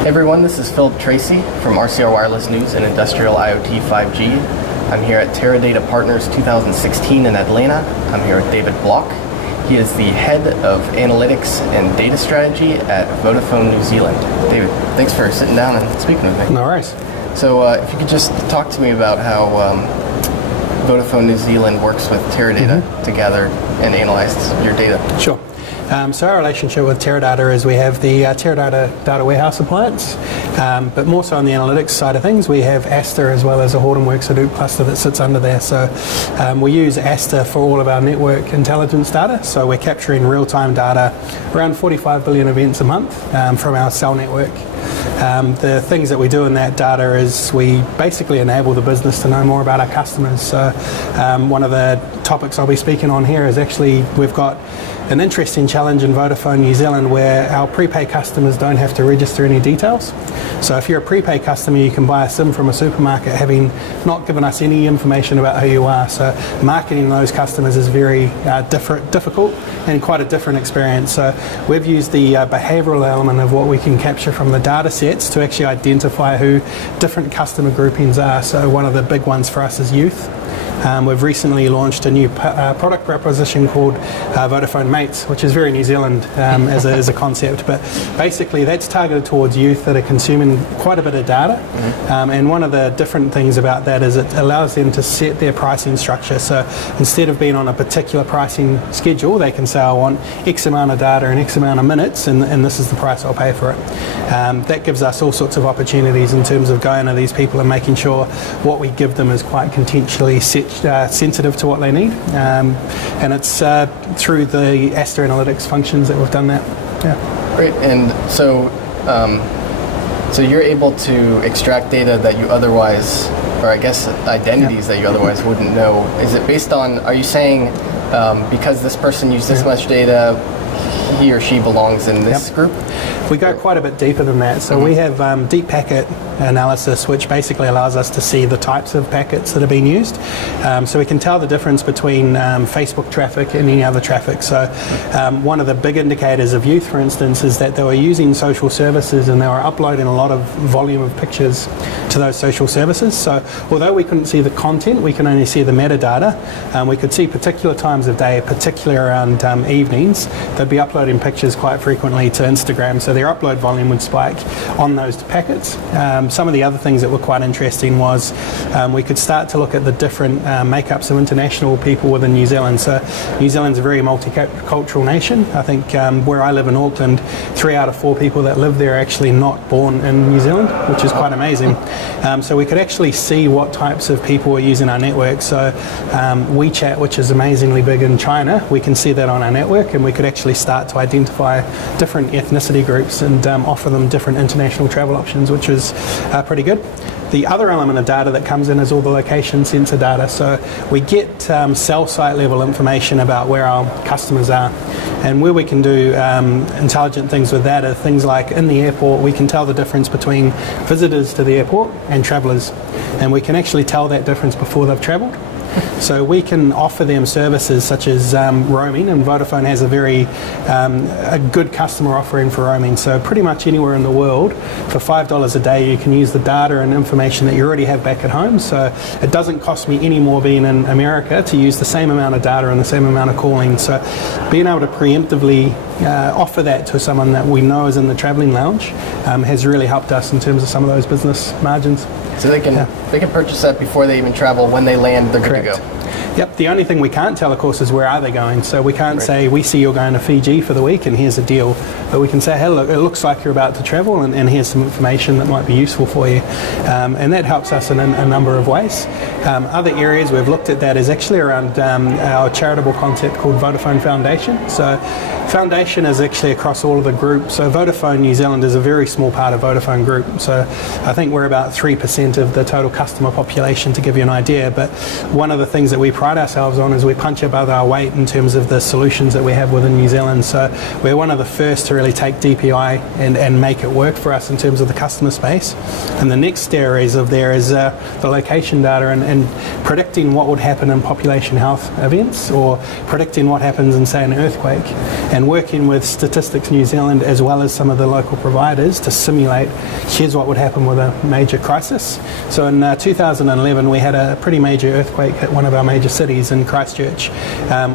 Hey everyone, this is Philip Tracy from RCR Wireless News and Industrial IoT 5G. I'm here at Teradata PARTNERS 2016 in Atlanta. I'm here with David Bloch. He is the head of analytics and data strategy at Vodafone New Zealand. David, thanks for sitting down and speaking with me. No worries. So if you could just talk to me about how Vodafone New Zealand works with Teradata to gather and analyze your data. Sure. So our relationship with Teradata is we have the Teradata data warehouse appliance, but more so on the analytics side of things, we have Aster as well as a Hortonworks Hadoop cluster that sits under there. So we use Aster for all of our network intelligence data. So we're capturing real-time data, around 45 billion events a month from our cell network. The things that we do in that data is we basically enable the business to know more about our customers. So one of the topics I'll be speaking on here is actually we've got an interesting challenge in Vodafone New Zealand where our prepaid customers don't have to register any details. So if you're a prepaid customer, you can buy a SIM from a supermarket having not given us any information about who you are. So marketing those customers is very difficult and quite a different experience. So we've used the behavioral element of what we can capture from the data sets to actually identify who different customer groupings are. So one of the big ones for us is youth. We've recently launched a new product proposition called Vodafone Mates, which is very New Zealand as a concept, but basically that's targeted towards youth that are consuming quite a bit of data. And one of the different things about that is it allows them to set their pricing structure. So instead of being on a particular pricing schedule, they can say I want X amount of data and X amount of minutes, and this is the price I'll pay for it. That gives us all sorts of opportunities in terms of going to these people and making sure what we give them is quite contextually sensitive to what they need, and it's through the Aster Analytics functions that we've done that. Yeah. Great. And so you're able to extract data that you otherwise, or I guess identities that you otherwise wouldn't know. Is it based on, are you saying because this person used this much data, he or she belongs in this group? We go quite a bit deeper than that. So we have deep packet analysis, which basically allows us to see the types of packets that are being used. So we can tell the difference between Facebook traffic and any other traffic. So one of the big indicators of youth, for instance, is that they were using social services and they were uploading a lot of volume of pictures to those social services. So although we couldn't see the content, we can only see the metadata. We could see particular times of day, particularly around evenings. They'd be uploading pictures quite frequently to Instagram, so their upload volume would spike on those packets. Some of the other things that were quite interesting was we could start to look at the different makeups of international people within New Zealand. So New Zealand's a very multicultural nation. I think where I live in Auckland, 3 out of 4 people that live there are actually not born in New Zealand, which is quite amazing. So we could actually see what types of people are using our network. So WeChat, which is amazingly big in China, we can see that on our network, and we could actually start to identify different ethnicity groups and offer them different international travel options, which is pretty good. The other element of data that comes in is all the location sensor data. So we get cell site level information about where our customers are. And where we can do intelligent things with that are things like in the airport, we can tell the difference between visitors to the airport and travellers. And we can actually tell that difference before they've travelled. So we can offer them services such as roaming, and Vodafone has a very a good customer offering for roaming. So pretty much anywhere in the world, for $5 a day, you can use the data and information that you already have back at home. So it doesn't cost me any more being in America to use the same amount of data and the same amount of calling. So being able to preemptively offer that to someone that we know is in the travelling lounge has really helped us in terms of some of those business margins. So they can purchase that before they even travel. When they land, they're good to go. Yep. The only thing we can't tell, of course, is where are they going. So we can't say, we see you're going to Fiji for the week and here's a deal. But we can say, hey, look, it looks like you're about to travel and here's some information that might be useful for you. And that helps us in a number of ways. Other areas we've looked at that is actually around our charitable concept called Vodafone Foundation. So Foundation is actually across all of the group. So Vodafone New Zealand is a very small part of Vodafone Group. So I think we're about 3% of the total customer population, to give you an idea. But one of the things that we pride ourselves on is we punch above our weight in terms of the solutions that we have within New Zealand. So we're one of the first to really take DPI and make it work for us in terms of the customer space. And the next series of there is the location data and predicting what would happen in population health events, or predicting what happens in, say, an earthquake, and working with Statistics New Zealand as well as some of the local providers to simulate here's what would happen with a major crisis. So in 2011 we had a pretty major earthquake hit one of our major cities in Christchurch.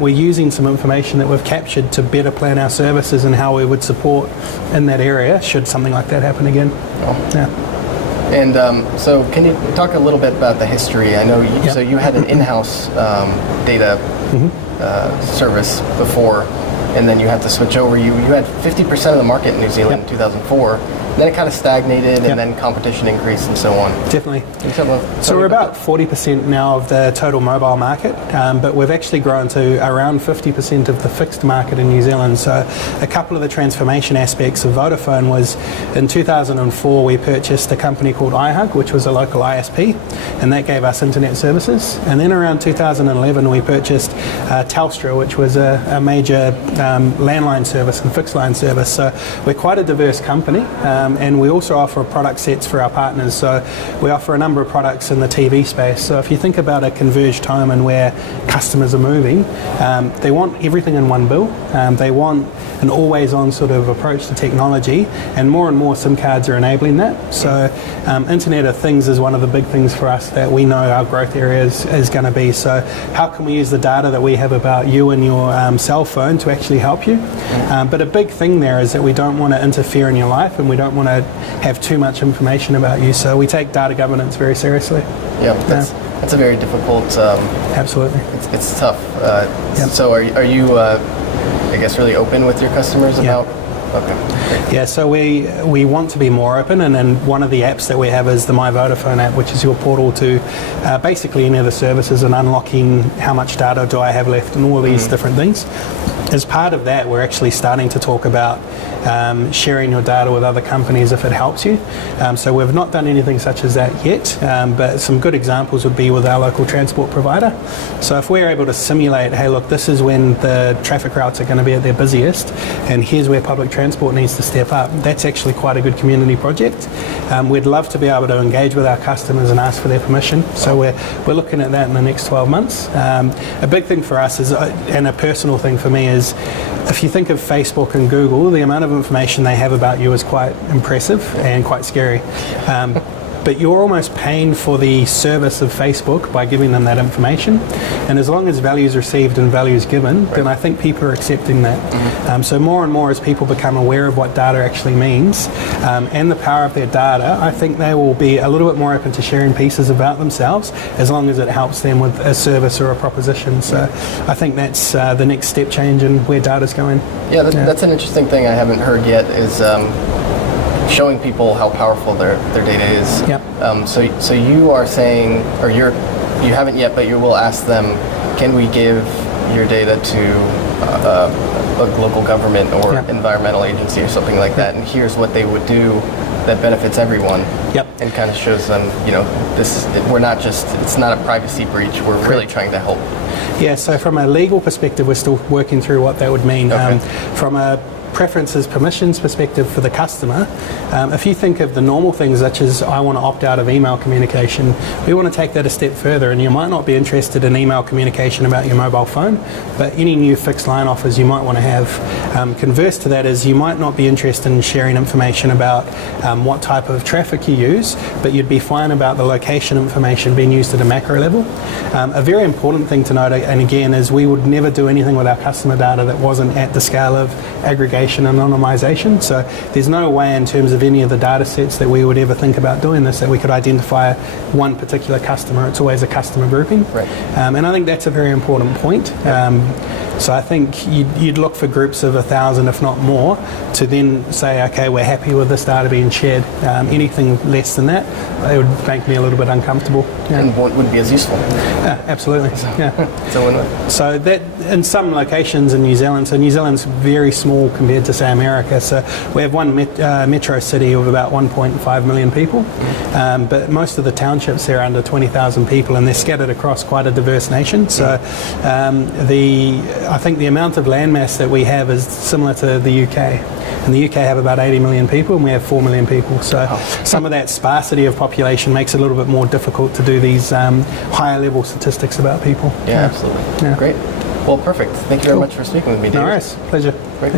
We're using some information that we've captured to better plan our services and how we would support in that area should something like that happen again. Oh. Yeah. And so can you talk a little bit about the history? I know you, so you had an in-house data service before, and then you had to switch over. You had 50% of the market in New Zealand in 2004. Then it kind of stagnated, and then competition increased and so on. Definitely. So we're about 40% now of the total mobile market, but we've actually grown to around 50% of the fixed market in New Zealand. So a couple of the transformation aspects of Vodafone was in 2004 we purchased a company called iHug, which was a local ISP, and that gave us internet services. And then around 2011 we purchased Telstra, which was a major landline service and fixed line service. So we're quite a diverse company. And we also offer product sets for our partners. So we offer a number of products in the TV space. So if you think about a converged home and where customers are moving, they want everything in one bill. They want an always-on sort of approach to technology, and more SIM cards are enabling that. So Internet of Things is one of the big things for us that we know our growth area is going to be. So how can we use the data that we have about you and your cell phone to actually help you? But a big thing there is that we don't want to interfere in your life, and we don't want to have too much information about you. So we take data governance very seriously. Yeah, that's a very difficult. Absolutely. It's tough. So are you, I guess, really open with your customers about? Okay. Yeah, so we want to be more open, and then one of the apps that we have is the My Vodafone app, which is your portal to basically any of the services and unlocking how much data do I have left and all these different things. As part of that, we're actually starting to talk about sharing your data with other companies if it helps you. So we've not done anything such as that yet, but some good examples would be with our local transport provider. So if we're able to simulate, hey look, this is when the traffic routes are going to be at their busiest, and here's where public transport needs to step up, that's actually quite a good community project. We'd love to be able to engage with our customers and ask for their permission. So we're looking at that in the next 12 months. A big thing for us is, and a personal thing for me is, if you think of Facebook and Google, the amount of information they have about you is quite impressive and quite scary. But you're almost paying for the service of Facebook by giving them that information. And as long as value is received and value is given, then I think people are accepting that. So more and more as people become aware of what data actually means and the power of their data, I think they will be a little bit more open to sharing pieces about themselves as long as it helps them with a service or a proposition. So I think that's the next step change in where data's going. Yeah, that's an interesting thing I haven't heard yet is showing people how powerful their data is. Yep. So you are saying, or you haven't yet, but you will ask them, can we give your data to a local government or environmental agency or something like that, and here's what they would do that benefits everyone. Yep. And kind of shows them, it's not a privacy breach, we're really trying to help. Yeah, so from a legal perspective, we're still working through what that would mean. Okay. From a preferences, permissions perspective for the customer, if you think of the normal things such as I want to opt out of email communication, we want to take that a step further, and you might not be interested in email communication about your mobile phone, but any new fixed line offers you might want to have. Converse to that is you might not be interested in sharing information about what type of traffic you use, but you'd be fine about the location information being used at a macro level. A very important thing to note, and again, is we would never do anything with our customer data that wasn't at the scale of aggregation and anonymization. So there's no way in terms of any of the data sets that we would ever think about doing this that we could identify one particular customer. It's always a customer grouping. Right. And I think that's a very important point. So I think you'd look for groups of 1,000, if not more, to then say, okay, we're happy with this data being shared. Anything less than that, it would make me a little bit uncomfortable. Yeah. And wouldn't be as useful. Yeah, absolutely. Yeah. It's a win-win. So that in some locations in New Zealand, so New Zealand's very small compared to say America. So we have one metro city of about 1.5 million people, but most of the townships there are under 20,000 people, and they're scattered across quite a diverse nation. So I think the amount of landmass that we have is similar to the UK. And the UK have about 80 million people, and we have 4 million people. So some of that sparsity of population makes it a little bit more difficult to do these higher level statistics about people. Yeah, absolutely. Yeah. Great. Well, perfect. Thank you very much for speaking with me, David. No worries. Pleasure. Great.